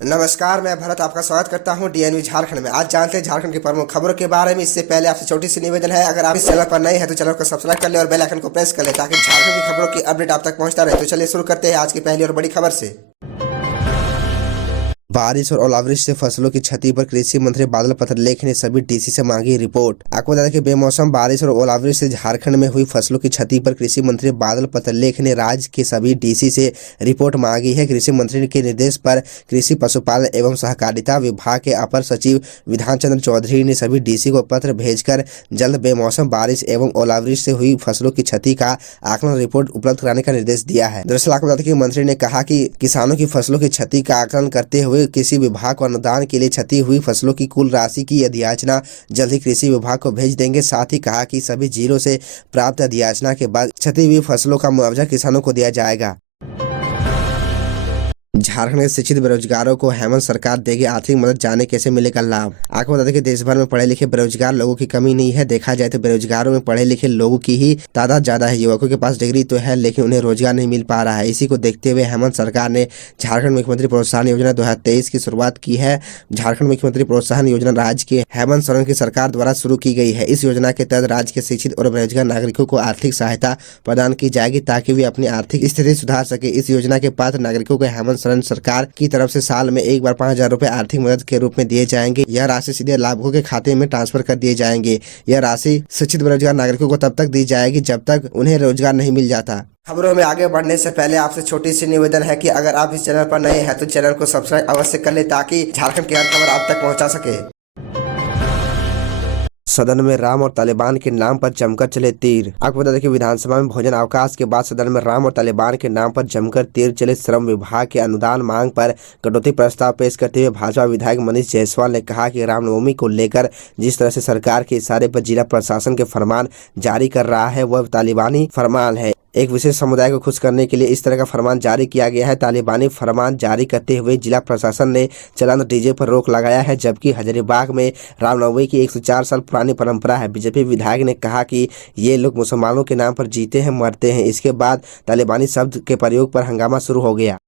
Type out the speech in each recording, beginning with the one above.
नमस्कार, मैं भरत आपका स्वागत करता हूं डीएनवी झारखंड में। आज जानते हैं झारखंड की प्रमुख खबरों के बारे में। इससे पहले आपसे छोटी सी निवेदन है, अगर आप इस चैनल पर नए हैं तो चैनल को सब्सक्राइब कर ले और बेल आइकन को प्रेस कर ले ताकि झारखंड की खबरों की अपडेट आप तक पहुंचता रहे। तो चलिए शुरू करते हैं आज की पहली और बड़ी खबर से। बारिश और ओलावृष्टि से फसलों की क्षति पर कृषि मंत्री बादल पत्रलेख ने सभी डीसी से मांगी रिपोर्ट। आपको बता दें कि बेमौसम बारिश और ओलावृष्टि से झारखंड में हुई फसलों की क्षति पर कृषि मंत्री बादल पत्रलेख ने राज्य के सभी डीसी से रिपोर्ट मांगी है। कृषि मंत्री के निर्देश पर कृषि पशुपालन एवं सहकारिता विभाग के अपर सचिव विधान चंद्र चौधरी ने सभी डीसी को पत्र भेजकर जल्द बेमौसम बारिश एवं ओलावृष्टि से हुई फसलों की क्षति का आकलन रिपोर्ट उपलब्ध कराने का निर्देश दिया है। दरअसल आपको बता दें कि मंत्री ने कहा कि किसानों की फसलों की क्षति का आकलन करते हुए कृषि विभाग को अनुदान के लिए क्षति हुई फसलों की कुल राशि की अधियाचना जल्द ही कृषि विभाग को भेज देंगे। साथ ही कहा कि सभी जिलों से प्राप्त अधियाचना के बाद क्षति हुई फसलों का मुआवजा किसानों को दिया जाएगा। झारखंड के शिक्षित बेरोजगारों को हेमंत सरकार देगी आर्थिक मदद, जाने कैसे मिलेगा लाभ। आपको बता दें कि देश भर में पढ़े लिखे बेरोजगार लोगों की कमी नहीं है। देखा जाए तो बेरोजगारों में पढ़े लिखे लोगों की ही तादाद ज्यादा है। युवकों के पास डिग्री तो है लेकिन उन्हें रोजगार नहीं मिल पा रहा है। इसी को देखते हुए हेमंत सरकार ने झारखंड मुख्यमंत्री प्रोत्साहन योजना 2023 की शुरुआत की है। झारखंड मुख्यमंत्री प्रोत्साहन योजना राज्य के हेमंत सोरेन की सरकार द्वारा शुरू की गई है। इस योजना के तहत राज्य के शिक्षित और बेरोजगार नागरिकों को आर्थिक सहायता प्रदान की जाएगी ताकि वे अपनी आर्थिक स्थिति सुधार सके। इस योजना के पात्र नागरिकों को हेमंत सोरेन सरकार की तरफ से साल में एक बार 5,000 रुपए आर्थिक मदद के रूप में दिए जाएंगे। यह राशि सीधे लाभुकों के खाते में ट्रांसफर कर दिए जाएंगे। यह राशि शिक्षित बेरोजगार नागरिकों को तब तक दी जाएगी जब तक उन्हें रोजगार नहीं मिल जाता। खबरों में आगे बढ़ने से पहले आपसे छोटी सी निवेदन है कि अगर आप इस चैनल पर नए हैं तो चैनल को सब्सक्राइब अवश्य कर ले ताकि झारखंड की हर खबर आप तक पहुंचा सके। सदन में राम और तालिबान के नाम पर जमकर चले तीर। आपको बता दें कि विधानसभा में भोजन अवकाश के बाद सदन में राम और तालिबान के नाम पर जमकर तीर चले। श्रम विभाग के अनुदान मांग पर कटौती प्रस्ताव पेश करते हुए भाजपा विधायक मनीष जायसवाल ने कहा कि रामनवमी को लेकर जिस तरह से सरकार के इशारे पर जिला प्रशासन के फरमान जारी कर रहा है वह तालिबानी फरमान है। एक विशेष समुदाय को खुश करने के लिए इस तरह का फरमान जारी किया गया है। तालिबानी फरमान जारी करते हुए जिला प्रशासन ने चलंत डीजे पर रोक लगाया है, जबकि हजारीबाग में रामनवमी की 104 साल पुरानी परंपरा है। बीजेपी विधायक ने कहा कि ये लोग मुसलमानों के नाम पर जीते हैं मरते हैं। इसके बाद तालिबानी शब्द के प्रयोग पर हंगामा शुरू हो गया।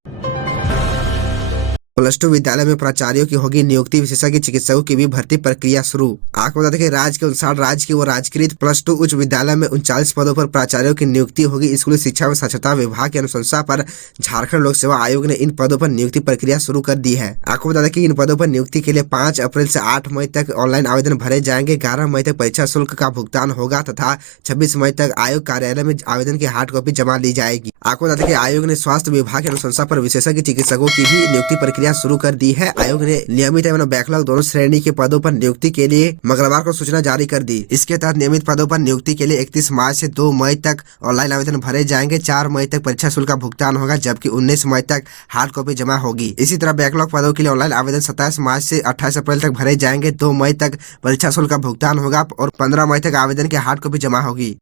+2 विद्यालय में प्राचार्यों की होगी नियुक्ति, विशेषज्ञ चिकित्सकों की भी भर्ती प्रक्रिया शुरू। आपको बता दें कि राज्य के अनुसार राज्य की वो राजकृत +2 उच्च विद्यालय में 39 पदों पर प्राचार्यों की नियुक्ति होगी। स्कूली शिक्षा व साक्षरता विभाग की अनुशंसा पर झारखंड लोक सेवा आयोग ने इन पदों पर नियुक्ति प्रक्रिया शुरू कर दी है। आपको बता दें कि इन पदों पर नियुक्ति के लिए 5 अप्रैल से 8 मई तक ऑनलाइन आवेदन भरे जाएंगे। 11 मई तक परीक्षा शुल्क का भुगतान होगा तथा 26 मई तक आयोग कार्यालय में आवेदन की हार्ड कॉपी जमा ली जाएगी। आपको बता दें कि आयोग ने स्वास्थ्य विभाग की अनुशंसा पर विशेषज्ञ चिकित्सकों की भी नियुक्ति प्रक्रिया शुरू कर दी है। आयोग ने नियमित एवं बैकलॉग दोनों श्रेणी के पदों पर नियुक्ति के लिए मंगलवार को सूचना जारी कर दी। इसके तहत नियमित पदों पर नियुक्ति के लिए 31 मार्च से 2 मई तक ऑनलाइन आवेदन भरे जाएंगे। 4 मई तक परीक्षा शुल्क का भुगतान होगा जबकि 19 मई तक हार्ड कॉपी जमा होगी। इसी तरह बैकलॉग पदों के लिए ऑनलाइन आवेदन 27 मार्च से 28 अप्रैल तक भरे जाएंगे। 2 मई तक परीक्षा शुल्क का भुगतान होगा और 15 मई तक आवेदन की हार्ड कॉपी जमा होगी।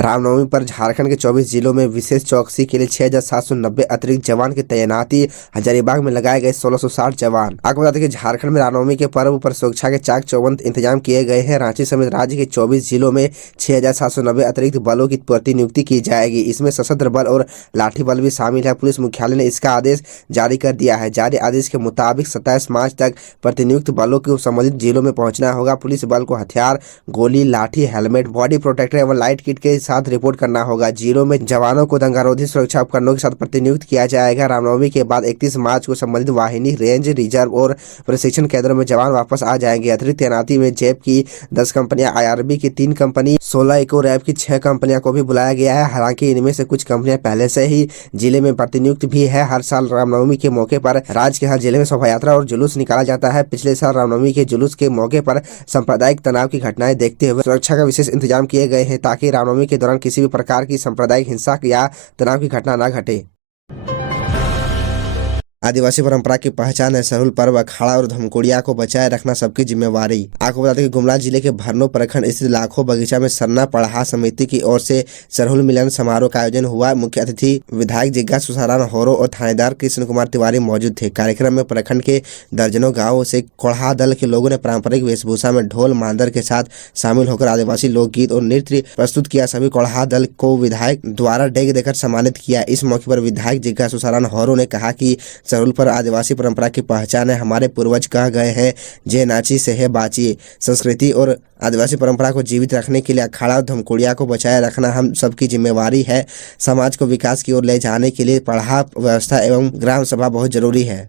रामनवमी पर झारखंड के 24 जिलों में विशेष चौकसी के लिए 6,790 अतिरिक्त जवान की तैनाती। हजारीबाग में लगाए गए 1660 जवान। आपको बता दें कि झारखंड में रामनवमी के पर्व पर सुरक्षा के चाक चौबंद इंतजाम किए गए हैं। रांची समेत राज्य के 24 जिलों में 6,790 अतिरिक्त बलों की प्रतिनियुक्ति की जाएगी। इसमें सशस्त्र बल और लाठी बल भी शामिल है। पुलिस मुख्यालय ने इसका आदेश जारी कर दिया है। जारी आदेश के मुताबिक 27 मार्च तक प्रतिनियुक्त बलों को संबंधित जिलों में पहुंचना होगा। पुलिस बल को हथियार, गोली, लाठी, हेलमेट, बॉडी प्रोटेक्टर एवं लाइट किट के साथ रिपोर्ट करना होगा। जिलों में जवानों को दंगारोधी सुरक्षा उपकरणों के साथ प्रतिनियुक्त किया जाएगा। रामनवमी के बाद 31 मार्च को संबंधित वाहिनी, रेंज, रिजर्व और प्रशिक्षण केंद्रों में जवान वापस आ जाएंगे। अतिरिक्त तैनाती में जेप की 10 कंपनियां, IRB की 3 कंपनी, 16 इको रैब की 6 कंपनियों को भी बुलाया गया है। हालांकि इनमें से कुछ कंपनियां पहले से ही जिले में प्रतिनियुक्त भी है। हर साल रामनवमी के मौके पर राज्य के हर जिले में शोभा यात्रा और जुलूस निकाला जाता है। पिछले साल रामनवमी के जुलूस के मौके पर सांप्रदायिक तनाव की घटनाएं देखते हुए सुरक्षा का विशेष इंतजाम किए गए हैं ताकि रामनवमी के दौरान किसी भी प्रकार की सांप्रदायिक हिंसा या तनाव की घटना न घटे। आदिवासी परंपरा की पहचान है सरहुल पर्व। अखाड़ा और धमकुड़िया को बचाए रखना सबकी जिम्मेवारी। आपको बता दें कि गुमला जिले के भरनो प्रखंड स्थित लाखों बगीचा में सरना पढ़ा समिति की ओर से सरहुल मिलन समारोह का आयोजन हुआ। मुख्य अतिथि विधायक जिज्ञा सुसारान होरो और थानेदार कृष्ण कुमार तिवारी मौजूद थे। कार्यक्रम में प्रखंड के दर्जनों गाँवों से कोढ़ा दल के लोगों ने पारंपरिक वेशभूषा में ढोल मांदर के साथ शामिल होकर आदिवासी लोकगीत और नृत्य प्रस्तुत किया। सभी कोढ़ा दल को विधायक द्वारा डेग देकर सम्मानित किया। इस मौके पर विधायक जिज्ञा सुसारान होरो ने कहा कि चरुल पर आदिवासी परंपरा की पहचान है। हमारे पूर्वज कह गए हैं, जे नाची से है बाची। संस्कृति और आदिवासी परंपरा को जीवित रखने के लिए अखाड़ा और धमकुड़िया को बचाए रखना हम सबकी जिम्मेवारी है। समाज को विकास की ओर ले जाने के लिए पढ़ा व्यवस्था एवं ग्राम सभा बहुत जरूरी है।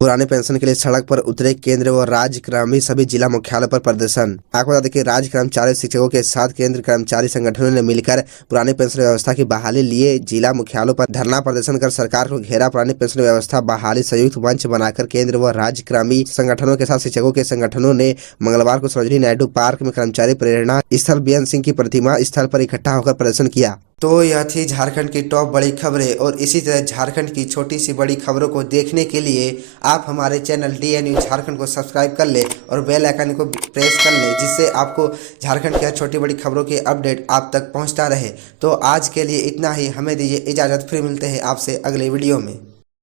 पुराने पेंशन के लिए सड़क पर उतरे केंद्र व राज्य कर्मचारी सभी जिला मुख्यालय पर प्रदर्शन। आपको बता दें कि राज्य कर्मचारी शिक्षकों के साथ केंद्र कर्मचारी संगठनों ने मिलकर पुरानी पेंशन व्यवस्था की बहाली लिए जिला मुख्यालयों पर धरना प्रदर्शन कर सरकार को घेरा। पुरानी पेंशन व्यवस्था बहाली संयुक्त मंच बनाकर केंद्र व राज्य कर्मचारी संगठनों के साथ शिक्षकों के संगठनों ने मंगलवार को सरोजिनी नायडू पार्क में कर्मचारी प्रेरणा स्थल बीएन सिंह की प्रतिमा स्थल पर इकट्ठा होकर प्रदर्शन किया। तो यह थी झारखंड की टॉप बड़ी खबरें, और इसी तरह झारखंड की छोटी सी बड़ी खबरों को देखने के लिए आप हमारे चैनल DN न्यूज़ झारखंड को सब्सक्राइब कर ले और बेल आइकन को प्रेस कर ले, जिससे आपको झारखंड की छोटी बड़ी खबरों के अपडेट आप तक पहुंचता रहे। तो आज के लिए इतना ही, हमें दीजिए इजाज़त, फिर मिलते हैं आपसे अगले वीडियो में।